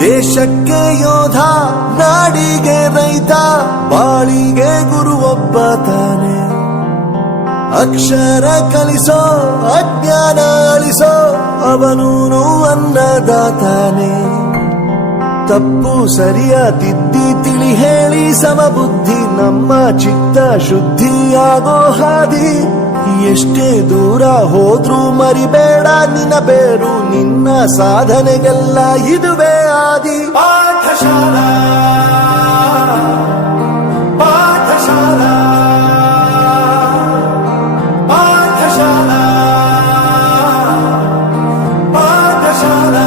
ದೇಶಕ್ಕೆ ಯೋಧ, ನಾಡಿಗೆ ರೈತ, ಬಾಳಿಗೆ ಗುರು ಒಬ್ಬ ತಾನೆ. ಅಕ್ಷರ ಕಲಿಸೋ, ಅಜ್ಞಾನ ಅಳಿಸೋ, ಅವನೂನು ಅನ್ನದಾತಾನೆ. ತಪ್ಪು ಸರಿಯ ತಿದ್ದಿ ತಿಳಿ ಹೇಳಿ ಸಮಬುದ್ಧಿ, ನಮ್ಮ ಚಿತ್ತ ಶುದ್ಧಿಯಾಗೋ ಹಾದಿ. ಎಷ್ಟೇ ದೂರ ಹೋದ್ರೂ ಮರಿಬೇಡ ನಿನ್ನ ಬೇರು, ನಿನ್ನ ಸಾಧನೆಗೆಲ್ಲ ಇದುವೇ ಆದಿ. ಪಾಠಶಾಲಾ ಪಾಠಶಾಲಾ ಪಾಠಶಾಲಾ ಪಾಠಶಾಲಾ.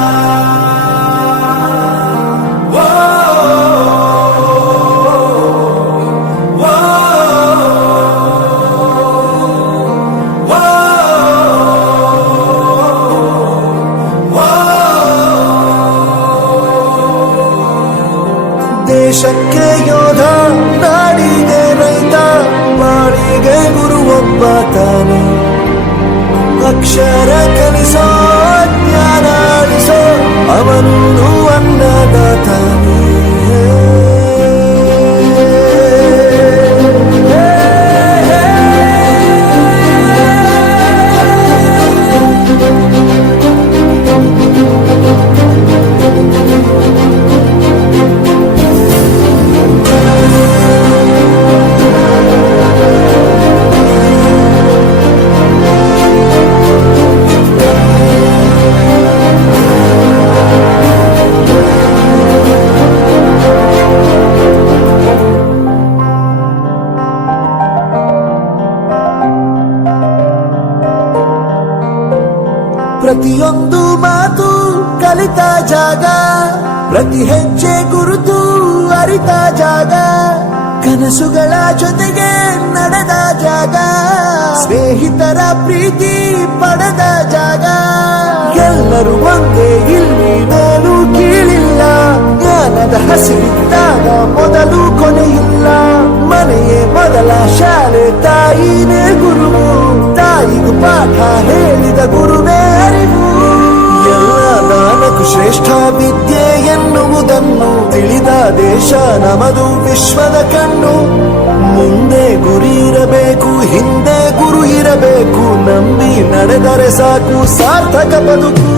ದೇಶಕ್ಕೆ ಯೋಧ, ನಾಡಿಗೆ ರೈತ, ಬಾಳಿಗೆ ಗುರು ಒಬ್ಬ ತಾನೆ. ಅಕ್ಷರ ಕಲಿಸೋ, ಜ್ಞಾನ ಅಳಿಸೋ, ಅವನೂನು ಅನ್ನದಾತಾನೆ. ಪ್ರತಿಯೊಂದು ಮಾತು ಕಲಿತ ಜಾಗ, ಪ್ರತಿ ಹೆಜ್ಜೆ ಗುರುತು ಅರಿತ ಜಾಗ, ಕನಸುಗಳ ಜೊತೆಗೆ ನಡೆದ ಜಾಗ, ಸ್ನೇಹಿತರ ಪ್ರೀತಿ ಪಡೆದ ಜಾಗ. ಎಲ್ಲರೂ ಒಂದೇ, ಇಲ್ಲಿ ಮೇಲೂ ಕೀಳಿಲ್ಲ, ಜ್ಞಾನದ ಹಸಿವಿದ್ದಾಗ ಮೊದಲು ಕೊನೆಯಿಲ್ಲ. ಮನೆಯೇ ಮೊದಲ ಶಾಲೆ, ತಾಯಿನೇ ಗುರುವು, ತಾಯಿಗೂ ಪಾಠ ಹೇಳಿದ ಗುರುವೇ ಅರಿವು. ಎಲ್ಲ ದಾನಕ್ಕೂ ಶ್ರೇಷ್ಠ ವಿದ್ಯೆ ಎನ್ನುವುದನ್ನು ತಿಳಿದ ದೇಶ ನಮದು, ವಿಶ್ವದ ಕಣ್ಣು. ಮುಂದೆ ಗುರಿ ಇರಬೇಕು, ಹಿಂದೆ ಗುರು ಇರಬೇಕು, ನಂಬಿ ನಡೆದರೆ ಸಾಕು ಸಾರ್ಥಕ ಬದುಕು.